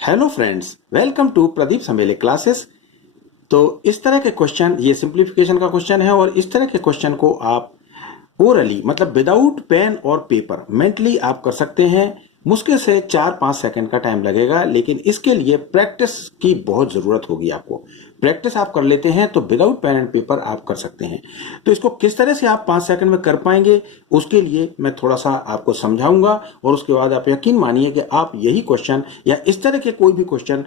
Hello friends, welcome to Pradeep Samele classes. तो इस तरह के क्वेश्चन, ये सिंप्लीफिकेशन का क्वेश्चन है और इस तरह के क्वेश्चन को आप ओरली मतलब विदाउट पेन और पेपर मेंटली आप कर सकते हैं। मुश्किल से 4-5 सेकंड का टाइम लगेगा, लेकिन इसके लिए प्रैक्टिस की बहुत जरूरत होगी। आपको प्रैक्टिस आप कर लेते हैं तो विदाउट पेन एंड पेपर आप कर सकते हैं। तो इसको किस तरह से आप 5 सेकंड में कर पाएंगे, उसके लिए मैं थोड़ा सा आपको समझाऊंगा और उसके बाद आप यकीन मानिए कि आप यही क्वेश्चन या इस तरह के कोई भी क्वेश्चन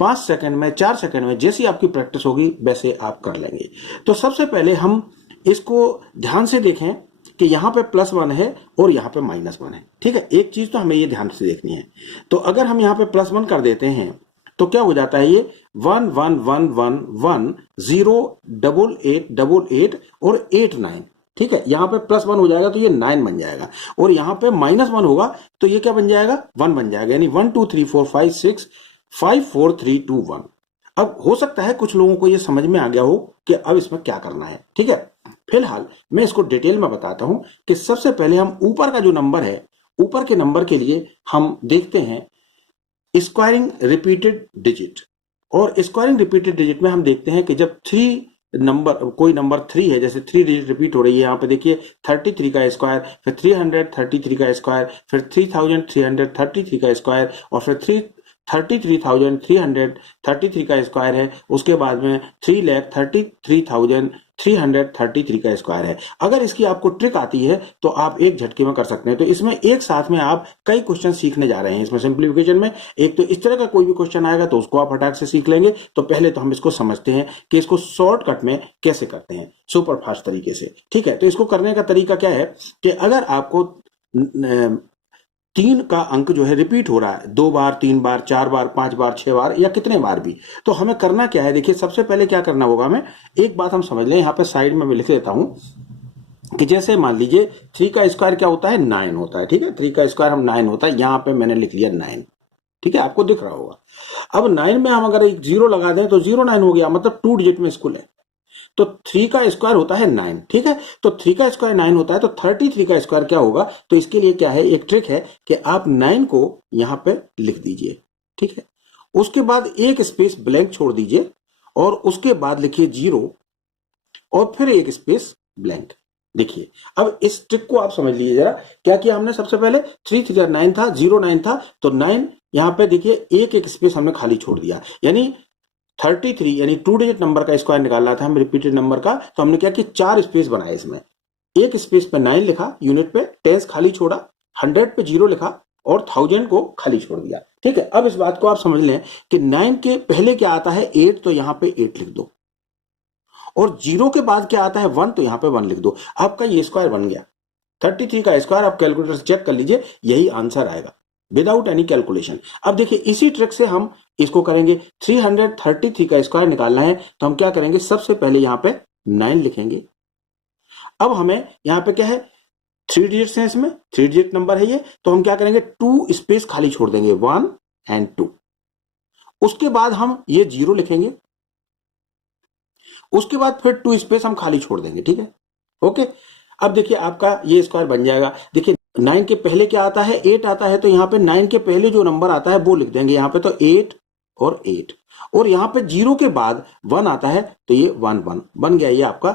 5 सेकंड में, 4 सेकंड में जैसी आपकी प्रैक्टिस होगी वैसे आप कर लेंगे। तो सबसे पहले हम इसको ध्यान से देखें कि यहां पे +1 है और यहां पे -1 है। ठीक है, एक चीज तो हमें ये ध्यान से देखनी है। तो अगर हम यहां पे +1 कर देते हैं तो क्या हो जाता है, ये 1 1 1 1 1 0 8 8 8 8 और 8 9। ठीक है, यहां पे +1 हो जाएगा तो ये 9 बन जाएगा और यहां पे -1 होगा तो ये क्या बन जाएगा, 1 बन जाएगा। यानी 1 2 3 4 5 6 5 4 3 2 1। अब हो सकता है कुछ लोगों को ये समझ में आ गया हो कि अब इसमें क्या करना है। ठीक है, फिलहाल मैं इसको डिटेल में बताता हूं कि सबसे पहले हम ऊपर का जो नंबर है, ऊपर के नंबर के लिए हम देखते हैं स्क्वायरिंग रिपीटेड डिजिट। और स्क्वायरिंग रिपीटेड डिजिट में हम देखते हैं कि जब कोई नंबर 3 है, जैसे 3 डिजिट रिपीट हो रही है, यहाँ पे देखिए 33 का स्क्वायर, फिर 333 का स्क्वायर, फिर 3333 का स्क्वायर और फिर 33,333 का स्क्वायर है। उसके बाद में 3,33,333 का स्क्वायर है। अगर इसकी आपको ट्रिक आती है तो आप एक झटके में कर सकते हैं। तो इसमें एक साथ में आप कई क्वेश्चन सीखने जा रहे हैं। इसमें सिंप्लीफिकेशन में एक तो इस तरह का कोई भी क्वेश्चन आएगा तो उसको आप फटाक से सीख लेंगे। तो पहले तो हम इसको समझते हैं कि इसको शॉर्टकट में कैसे करते हैं, सुपर फास्ट तरीके से। ठीक है, तो इसको करने का तरीका क्या है कि अगर आपको 3 का अंक जो है रिपीट हो रहा है 2 बार, 3 बार, 4 बार, 5 बार, 6 बार या कितने बार भी, तो हमें करना क्या है। देखिए, सबसे पहले क्या करना होगा, हमें एक बात हम समझ लें। यहाँ पे साइड में मैं लिख देता हूं कि जैसे मान लीजिए 3 का स्क्वायर क्या होता है, 9 होता है। ठीक है, 3 का स्क्वायर हम 9 होता है, यहां पे मैंने लिख लिया 9। ठीक है, आपको दिख रहा होगा। अब 9 में हम अगर एक 0 लगा दें तो 09 हो गया, मतलब 2 डिजिट में स्कूल है। तो 3 का स्क्वायर होता है 9। ठीक है, तो 3 का स्क्वायर 9 होता है, तो 33 का स्क्वायर क्या होगा। तो इसके लिए क्या है, एक ट्रिक है कि आप 9 को यहां पे लिख दीजिए। ठीक है, उसके बाद एक स्पेस ब्लैंक छोड़ दीजिए और उसके बाद लिखिए 0 और फिर एक स्पेस ब्लैंक। देखिए, अब इस ट्रिक को आप समझ लीजिए जरा। क्या किया हमने, सबसे पहले 3 3 9 था, 09 था, तो 9 यहां पे देखिए एक एक स्पेस हमने खाली छोड़ दिया। यानी 33 यानी 2 डिजिट नंबर का स्क्वायर निकालना था हमें, रिपीटेड नंबर का। तो हमने क्या कि 4 स्पेस बनाए इसमें। एक स्पेस पे 9 लिखा, यूनिट पे, टेंस खाली छोड़ा, 100 पे 0 लिखा और 1000 को खाली छोड़ दिया। ठीक है, अब इस बात को आप समझ लें कि 9 के पहले क्या आता है, 8, तो यहां पे 8 लिख दो और 0 के बाद क्या आता है, 1, तो यहां पे 1 लिख दो। आपका ये स्क्वायर बन गया 33 का स्क्वायर। आप कैलकुलेटर से चेक कर लीजिए, यही आंसर आएगा विदाउट एनी कैलकुलेशन। अब देखिए, इसी ट्रिक से हम इसको करेंगे। 333 का स्क्वायर निकालना है तो हम क्या करेंगे, सबसे पहले यहां पे 9 लिखेंगे। अब हमें यहां पे क्या है, 3 डिजिट्स हैं इसमें, 3 डिजिट नंबर है ये, तो हम क्या करेंगे, 2 स्पेस खाली छोड़ देंगे, 1 एंड 2। उसके बाद हम ये 0 लिखेंगे, उसके बाद फिर 2 स्पेस हम खाली छोड़ देंगे। ठीक है, ओके। अब देखिए, आपका ये स्क्वायर बन जाएगा। देखिए, 9 के पहले क्या आता है, 8 आता है, तो यहां पे 9 के पहले जो नंबर आता है वो लिख देंगे यहां पे, तो 8 और 8। और यहां पे 0 के बाद 1 आता है तो ये 1 1 बन गया। ये आपका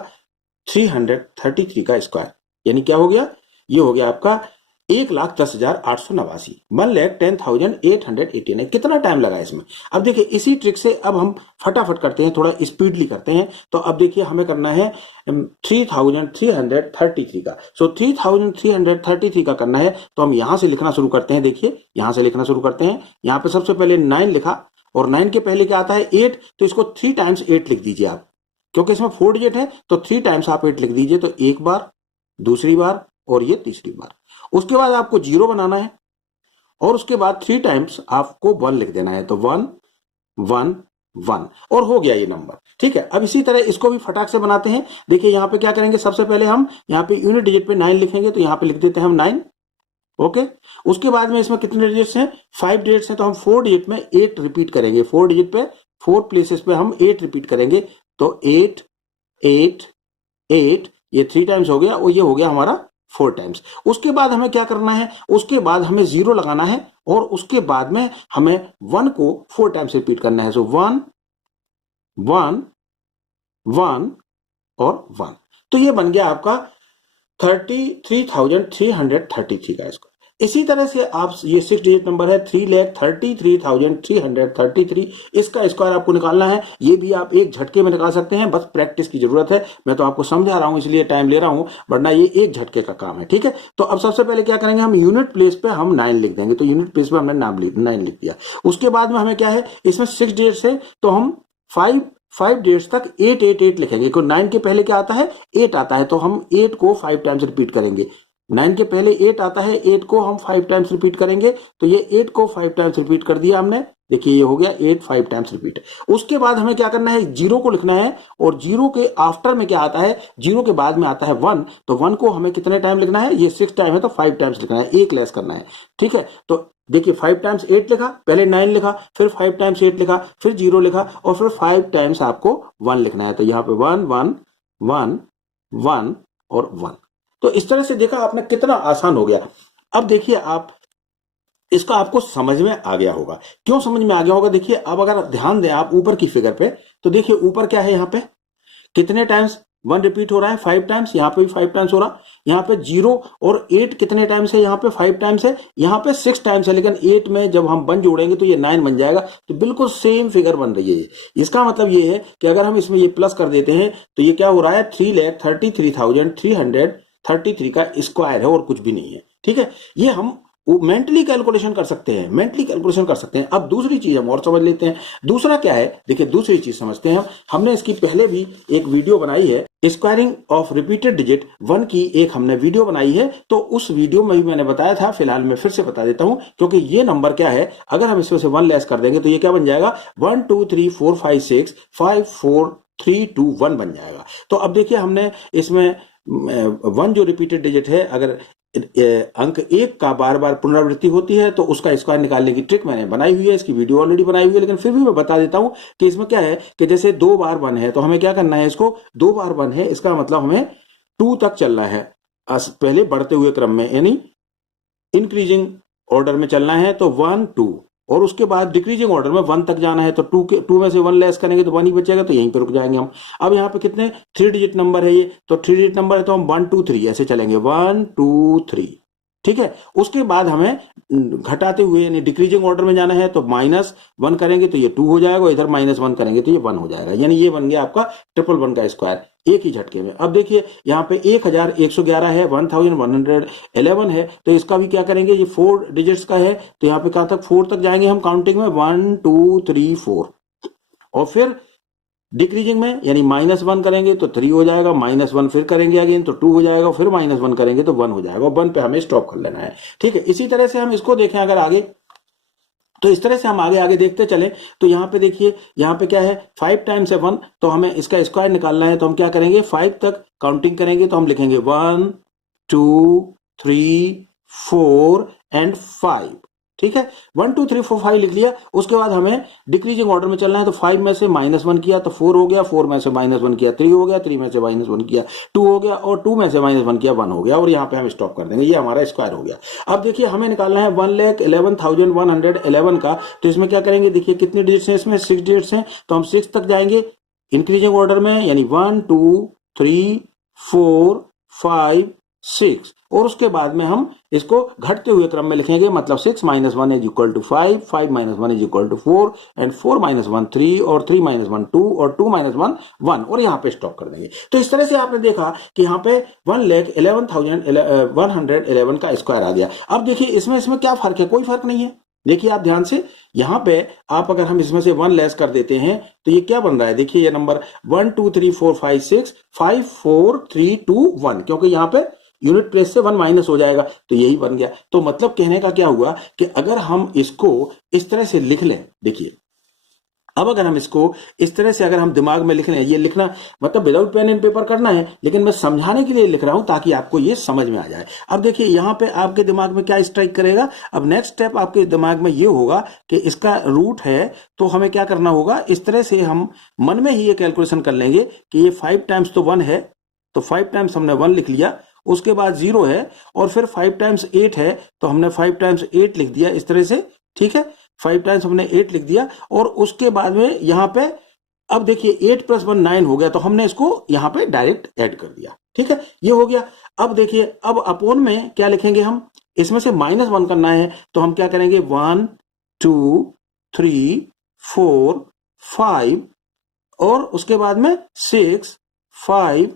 333 का स्क्वायर। यानी क्या हो गया, ये हो गया आपका 1,10,889, 1,10,889। कितना टाइम लगा इसमें। अब देखिए, इसी ट्रिक से अब हम फटाफट करते हैं, थोड़ा स्पीडली करते हैं। तो अब देखिए, हमें करना है 3,333 का। सो 3,333 का करना है तो हम यहां से लिखना शुरू करते हैं। देखिए, यहां से लिखना शुरू करते हैं। यहां पे सबसे पहले 9 लिखा और 9 के पहले क्या आता है, 8, तो इसको 3 टाइम्स 8 लिख दीजिए आप, क्योंकि इसमें 4 डिजिट है, तो 3 टाइम्स आप 8 लिख दीजिए। तो एक बार, दूसरी बार और ये तीसरी बार। उसके बाद आपको 0 बनाना है और उसके बाद 3 टाइम्स आपको 1 लिख देना है, तो 1 1 1 और हो गया ये नंबर। ठीक है, अब इसी तरह इसको भी फटाक से बनाते हैं। देखिए, यहां पे क्या करेंगे, सबसे पहले हम यहां पे यूनिट डिजिट पे 9 लिखेंगे, तो यहां पे लिख देते हैं हम 9। ओके, उसके बाद में इसमें कितने डिजिट्स हैं, 5 डिजिट्स हैं, तो हम 4 डिजिट में 8 रिपीट करेंगे। 4 डिजिट पे 4 प्लेसेस पे हम 8 रिपीट करेंगे, तो 8 8 8, ये 3 टाइम्स हो गया और ये हो गया हमारा 4 टाइम्स। उसके बाद हमें क्या करना है, उसके बाद हमें 0 लगाना है और उसके बाद में हमें 1 को 4 टाइम्स रिपीट करना है। सो 1 1 1 और 1। तो ये बन गया आपका 33,333 का स्क्वायर। इसी तरह से आप ये 6 डिजिट नंबर है 3,33,333, इसका स्क्वायर आपको निकालना है। ये भी आप एक झटके में निकाल सकते हैं, बस प्रैक्टिस की जरूरत है। मैं तो आपको समझा रहा हूं इसलिए टाइम ले रहा हूं, वरना ये एक झटके का काम है। ठीक है, तो अब सबसे पहले क्या करेंगे, हम यूनिट प्लेस पे हम 9 लिख देंगे। तो यूनिट प्लेस पे हमने 9 लिख दिया। उसके बाद में हमें क्या है, इसमें 6 डिजिट्स है तो हम 5 डिजिट्स तक 888 लिखेंगे। क्योंकि 9 के पहले क्या आता है, 8 आता है, तो हम 8 को 5 टाइम्स रिपीट करेंगे। 9 के पहले 8 आता है, 8 को हम 5 टाइम्स रिपीट करेंगे। तो ये 8 को 5 टाइम्स रिपीट कर दिया हमने। देखिए ये हो गया 8 5 टाइम्स रिपीट। उसके बाद हमें क्या करना है, 0 को लिखना है, और 0 के आफ्टर में क्या आता है, 0 के बाद में आता है 1। तो 1 को हमें कितने टाइम लिखना है, ये 6 टाइम है तो 5 टाइम्स लिखना है, एक लेस करना है। ठीक है, तो देखिए 5 टाइम्स 8 लिखा, पहले 9 लिखा, फिर 5 टाइम्स 8 लिखा, फिर 0 लिखा, और फिर 5 टाइम्स आपको 1 लिखना है। तो यहाँ पे 1 1 1 1 और 1। तो इस तरह से देखा आपने कितना आसान हो गया। अब देखिए आप इसका आपको समझ में आ गया होगा। क्यों समझ में आ गया होगा, देखिए अब अगर ध्यान दें आप ऊपर की फिगर पे, तो देखिए ऊपर क्या है, यहाँ पे कितने टाइम्स 1 रिपीट हो रहा है, 5 टाइम्स। यहाँ पे भी 5 टाइम्स हो रहा, यहाँ पे 0 और 8 कितने टाइम्स है, यहाँ पे 5 टाइम्स है, यहाँ पे 6 टाइम्स है। लेकिन 8 में जब हम 1 जोड़ेंगे तो ये 9 बन जाएगा। तो बिल्कुल सेम फिगर बन रही है ये। इसका मतलब ये है कि अगर हम इसमें ये प्लस कर देते हैं तो ये क्या हो रहा है, 3,33,333 का स्क्वायर है और कुछ भी नहीं है। ठीक है, ये हम मेंटली कैलकुलेशन कर सकते हैं, मेंटली कैलकुलेशन कर सकते हैं। अब दूसरी चीज हम और समझ लेते हैं। दूसरा क्या है, देखिए दूसरी चीज समझते हैं। हमने इसकी पहले भी एक वीडियो बनाई है, स्क्वायरिंग ऑफ रिपीटेड डिजिट 1 की एक हमने वीडियो बनाई है। तो उस वीडियो में भी मैंने बताया था, फिलहाल मैं फिर से बता देता हूं, क्योंकि ये नंबर क्या है, अगर हम इसमें से 1 लेस कर देंगे तो ये क्या बन जाएगा, 1 2 3 4 5 6 5 4 3 2 1 बन जाएगा। तो अब देखिए हमने इसमें 1 जो रिपीटेड डिजिट है, अगर अंक 1 का बार बार पुनरावृत्ति होती है तो उसका स्क्वायर निकालने की ट्रिक मैंने बनाई हुई है, इसकी वीडियो ऑलरेडी बनाई हुई है। लेकिन फिर भी मैं बता देता हूं कि इसमें क्या है कि जैसे 2 बार 1 है तो हमें क्या करना है, इसको 2 बार 1 है, इसका मतलब हमें 2 तक चलना है, पहले बढ़ते हुए क्रम में, यानी इंक्रीजिंग ऑर्डर में चलना है। तो 1 2, और उसके बाद डिक्रीजिंग ऑर्डर में 1 तक जाना है। तो 2 में से 1 लेस करेंगे तो 1 ही बचेगा, तो यहीं पे रुक जाएंगे हम। अब यहाँ पे कितने 3 डिजिट नंबर है ये, तो 3 डिजिट नंबर है तो हम 1 2 3 ऐसे चलेंगे, 1 2 3। ठीक है, उसके बाद हमें घटाते हुए यानी डिक्रीजिंग ऑर्डर में जाना है। तो -1 करेंगे तो ये 2 हो जाएगा, इधर -1 करेंगे तो ये 1 हो जाएगा। यानी ये बन गया आपका 111 का स्क्वायर एक ही झटके में। अब देखिए यहाँ पे 1111 है, 1111 है, तो इसका भी क्या करेंगे, ये 4 डिजिट्स का है, तो यहाँ पे कहां तक, 4 तक जाएंगे हम काउंटिंग में, 1 2 3 4। और फिर डिक्रीजिंग में यानी -1 करेंगे तो 3 हो जाएगा, -1 फिर करेंगे अगेन तो 2 हो जाएगा, फिर -1 करेंगे तो 1 हो जाएगा। 1 पे हमें स्टॉप कर लेना है। ठीक है, इसी तरह से हम इसको देखें अगर आगे, तो इस तरह से हम आगे आगे देखते चले। तो यहाँ पे देखिए, यहाँ पे क्या है, 5 टाइम्स है 1, तो हमें इसका स्क्वायर निकालना है। तो हम क्या करेंगे, 5 तक काउंटिंग करेंगे, तो हम लिखेंगे 1 2 3 4 एंड 5। ठीक है, 1 2 3 4 5 लिख लिया। उसके बाद हमें डिक्रीजिंग ऑर्डर में चलना है। तो 5 में से -1 किया तो 4 हो गया, 4 में से -1 किया 3 हो गया, 3 में से -1 किया 2 हो गया, और 2 में से -1 किया 1 हो गया, और यहाँ पे हम स्टॉप कर देंगे। ये हमारा स्क्वायर हो गया। अब देखिए हमें निकालना है 1,11,111 का। तो इसमें क्या करेंगे, देखिए कितने डिजिट्स हैं इसमें, 6 डिजिट्स हैं, तो हम 6 तक जाएंगे इंक्रीजिंग ऑर्डर में, यानी 1 2 3 4 5 6, और उसके बाद में हम इसको घटते हुए क्रम में लिखेंगे। मतलब 6 - 1 = 5, 5 - 1 = 4, एंड 4 - 1 3, और 3 - 1 2, और 2 - 1 1, और यहाँ पे स्टॉप कर देंगे। तो इस तरह से आपने देखा कि यहाँ पे 1,11,111 का स्क्वायर आ गया। अब देखिए इसमें क्या फर्क है, कोई फर्क नहीं है। देखिए आप ध्यान से, यहाँ पे आप अगर हम इसमें से 1 लेस कर देते हैं तो ये क्या बन रहा है, देखिए ये नंबर 1 2 3 4 5 6 5 4 3 2 1, क्योंकि यहाँ पे यूनिट प्लेस से 1 माइनस हो जाएगा, तो यही बन गया। तो मतलब कहने का क्या हुआ कि अगर हम इसको इस तरह से लिख लें, देखिए अब अगर हम इसको इस तरह से अगर हम दिमाग में लिख लें, ये लिखना मतलब विदाउट पेन एंड पेपर करना है, लेकिन मैं समझाने के लिए लिख रहा हूं ताकि आपको ये समझ में आ जाए। अब देखिए यहां पे आपके दिमाग में क्या स्ट्राइक करेगा, अब नेक्स्ट स्टेप आपके दिमाग में ये होगा कि इसका रूट है, तो हमें क्या करना होगा, इस तरह से हम मन में ही ये कैलकुलेशन कर लेंगे कि ये 5 टाइम्स तो 1 है, तो 5 टाइम्स हमने 1 लिख लिया, उसके बाद 0 है, और फिर 5 टाइम्स 8 है, तो हमने 5 टाइम्स 8 लिख दिया इस तरह से, ठीक है, 5 टाइम्स हमने 8 लिख दिया, और उसके बाद में यहां पे अब देखिए 8 + 1 9 हो गया, तो हमने इसको यहां पे डायरेक्ट ऐड कर दिया, ठीक है, ये हो गया। अब देखिए अब अपोन में क्या लिखेंगे हम, इसमें से -1 करना है, तो हम क्या करेंगे 1 2 3 4 5, और उसके बाद में 6 5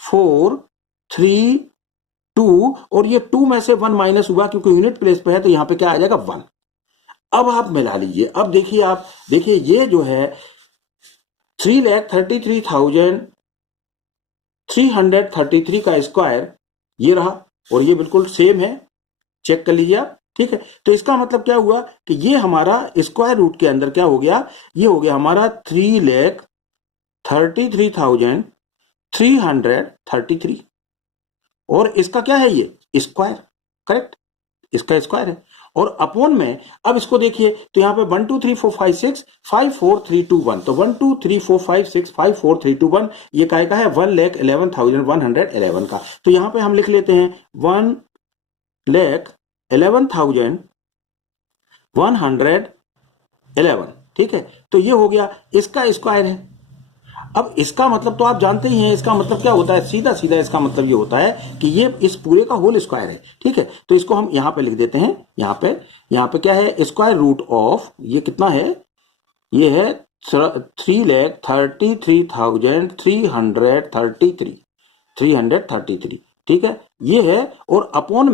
4 3 2, और ये 2 में से 1 माइनस हुआ क्योंकि यूनिट प्लेस पे है, तो यहां पे क्या आ जाएगा 1। अब आप मिला लीजिए, अब देखिए आप देखिए ये जो है 3,33,333 का स्क्वायर ये रहा, और ये बिल्कुल सेम है, चेक कर लीजिए आप, ठीक है। तो इसका मतलब क्या हुआ कि ये हमारा स्क्वायर रूट के अंदर क्या हो गया, ये हो गया हमारा 3,33,333, और इसका क्या है ये स्क्वायर, करेक्ट, इसका स्क्वायर है। और अपोन में अब इसको देखिए, तो यहां पे 1 2 3 4 5 6 5 4 3 2 1, तो 1 2 3 4 5 6 5 4 3 2 1, ये काय का है 1,11,111 का। तो यहां पे हम लिख लेते हैं 1,11,111, ठीक है। तो ये हो गया इसका स्क्वायर है। अब इसका मतलब तो आप जानते ही हैं, इसका मतलब क्या होता है, सीधा सीधा इसका मतलब ये होता है कि ये इस पूरे का होल स्क्वायर है, ठीक है। तो इसको हम यहां पे लिख देते हैं, यहां पे क्या है, स्क्वायर रूट ऑफ, ये कितना है, ये है 3,33,333, ठीक है, ये है। और अपोन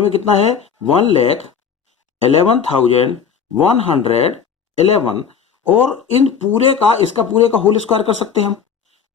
में कितना है 1,11,111, और इन पूरे का, इसका पूरे का होल स्क्वायर कर सकते हैं हम,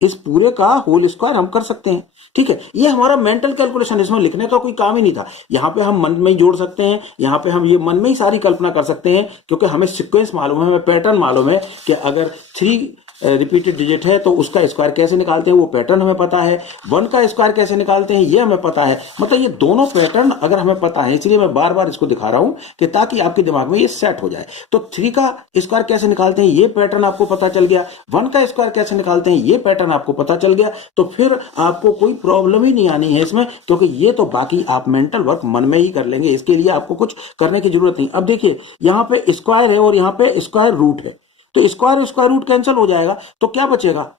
इस पूरे का होल स्क्वायर हम कर सकते हैं, ठीक है। ये हमारा मेंटल कैलकुलेशन, इसमें लिखने का कोई काम ही नहीं था। यहां पे हम मन में ही जोड़ सकते हैं, यहां पे हम ये मन में ही सारी कल्पना कर सकते हैं, क्योंकि हमें सीक्वेंस मालूम है, हमें पैटर्न मालूम है कि अगर 3 रिपीटेड डिजिट है तो उसका स्क्वायर कैसे निकालते हैं वो पैटर्न हमें पता है, 1 का स्क्वायर कैसे निकालते हैं ये हमें पता है। मतलब ये दोनों पैटर्न अगर हमें पता है, इसलिए मैं बार बार इसको दिखा रहा हूं कि ताकि आपके दिमाग में ये सेट हो जाए। तो 3 का स्क्वायर कैसे निकालते हैं ये पैटर्न आपको पता चल गया, 1 का स्क्वायर कैसे निकालते हैं ये पैटर्न आपको पता चल गया, तो फिर आपको कोई प्रॉब्लम ही नहीं आनी है इसमें, क्योंकि ये तो बाकी आप मेंटल वर्क मन में ही कर लेंगे, इसके लिए आपको कुछ करने की जरूरत नहीं। अब देखिए यहां पे स्क्वायर है और यहां पे स्क्वायर रूट है, तो स्क्वायर रूट कैंसिल हो जाएगा, तो क्या बचेगा,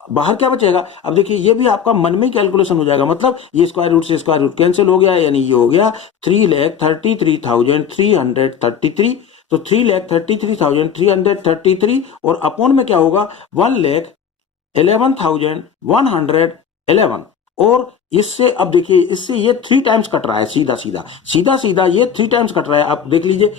बाहर क्या बचेगा। अब देखिए ये भी आपका मन में ही कैलकुलेशन हो जाएगा, मतलब ये स्क्वायर रूट से स्क्वायर रूट कैंसिल हो गया, यानी ये हो गया 3,33,333, तो 3,33,333, और अपोन में क्या होगा 1,11,111, और इससे अब देखिए इससे ये 3 टाइम्स कट रहा है, सीधा सीधा ये 3 टाइम्स कट रहा है। आप देख लीजिए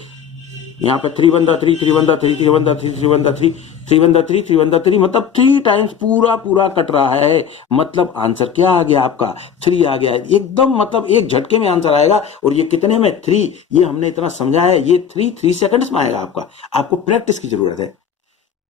यहाँ पे 3 1 3 3 1 3 3 1 3 3 1 3 3 1 3 3 1 3, मतलब 3 टाइम्स पूरा कट रहा है। मतलब आंसर क्या आ गया आपका 3 आ गया है एकदम, मतलब एक झटके में आंसर आएगा। और ये कितने में 3, ये हमने इतना समझा है, ये 3 सेकंड्स में आएगा आपका। आपको प्रैक्टिस की जरूरत है।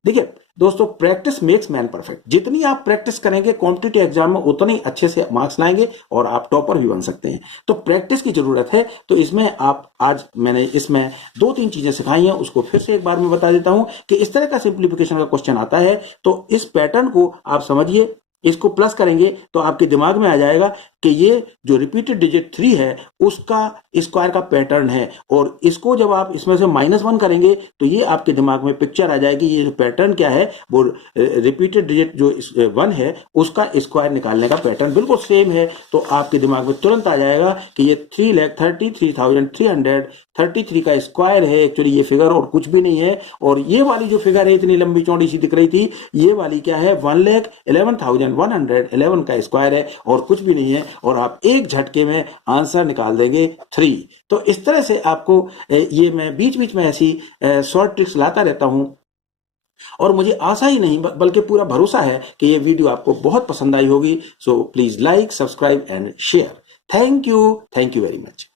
देखिए दोस्तों, प्रैक्टिस मेक्स मैन परफेक्ट। जितनी आप प्रैक्टिस करेंगे कॉम्पिटिटिव एग्जाम में उतने ही अच्छे से मार्क्स लाएंगे और आप टॉपर भी बन सकते हैं। तो प्रैक्टिस की जरूरत है। तो इसमें आप आज मैंने इसमें 2-3 चीजें सिखाई हैं, उसको फिर से एक बार मैं बता देता हूं कि इस तरह का सिंप्लीफिकेशन का क्वेश्चन आता है तो इस पैटर्न को आप समझिए, इसको प्लस करेंगे तो आपके दिमाग में आ जाएगा कि ये जो रिपीटेड डिजिट 3 है उसका स्क्वायर का पैटर्न है, और इसको जब आप इसमें से -1 करेंगे तो ये आपके दिमाग में पिक्चर आ जाएगी, ये पैटर्न क्या है, वो रिपीटेड डिजिट जो 1 है उसका स्क्वायर निकालने का पैटर्न बिल्कुल सेम है। तो आपके दिमाग में तुरंत आ जाएगा कि ये 3,33,333 का स्क्वायर है एक्चुअली ये फिगर, और कुछ भी नहीं है। और ये वाली जो फिगर है इतनी लंबी चौड़ी सी दिख रही थी, ये वाली क्या है 1,11,111 का स्क्वायर है और कुछ भी नहीं है, और आप एक झटके में आंसर निकाल देंगे 3। तो इस तरह से आपको ये मैं बीच बीच में ऐसी शॉर्ट ट्रिक्स लाता रहता हूं, और मुझे आशा ही नहीं बल्कि पूरा भरोसा है कि ये वीडियो आपको बहुत पसंद आई होगी। So please like, subscribe and share. Thank you very much.